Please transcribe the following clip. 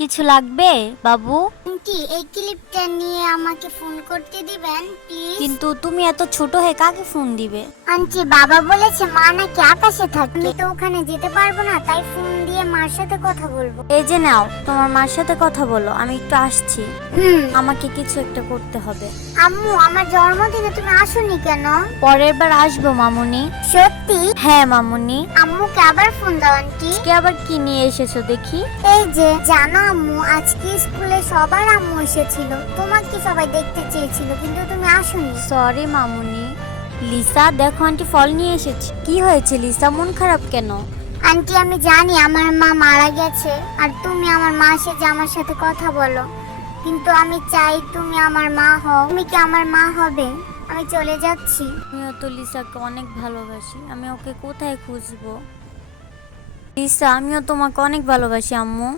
কিছু লাগবে বাবু? আন্টি এই ক্লিপটা নিয়ে আমাকে ফোন করতে দিবেন প্লিজ। কিন্তু তুমি এত ছোট হয়ে কাকে ফোন দিবে? আন্টি বাবা বলেছে মা নাকি আকাশে থাকে, আমি তো ওখানে যেতে পারবো না, তাই ফোন দিয়ে মার সাথে কথা বলবো। এই যে নাও, তোমার মার সাথে কথা বলো, আমি একটু আসছি। হুম। আমাকে কিছু একটা করতে হবে। আম্মু আমার জন্মদিনে তুমি আসোনি কেন? পরের বার আসবো মামুনি। সত্যি? হ্যাঁ মামুনি। আম্মুকে আবার ফোন দাও আন্টি। আজকে আবার কি নিয়ে এসেছো দেখি? এই যে জানো আম্মু, আজকে স্কুলে সবার আম্মু এসেছিল, তোমাকে সবাই দেখতে চেয়েছিল কিন্তু তুমি আসোনি। সরি মামুনি। লিসা দেখো, আন্টি ফল নিয়ে এসেছে। কি হয়েছে লিসা, মন খারাপ কেন? আন্টি আমি জানি আমার মা মারা গেছে, আর তুমি আমার মা সেজে আমার সাথে কথা বলো, কিন্তু আমি চাই তুমি আমার মা হও। তুমি কি আমার মা হবে? আমি চলে যাচ্ছি। আমিও তো লিসাকে অনেক ভালোবাসি, আমি ওকে কোথায় খুঁজবো? লিসা, আমিও তোমাকে অনেক ভালোবাসি আম্মু।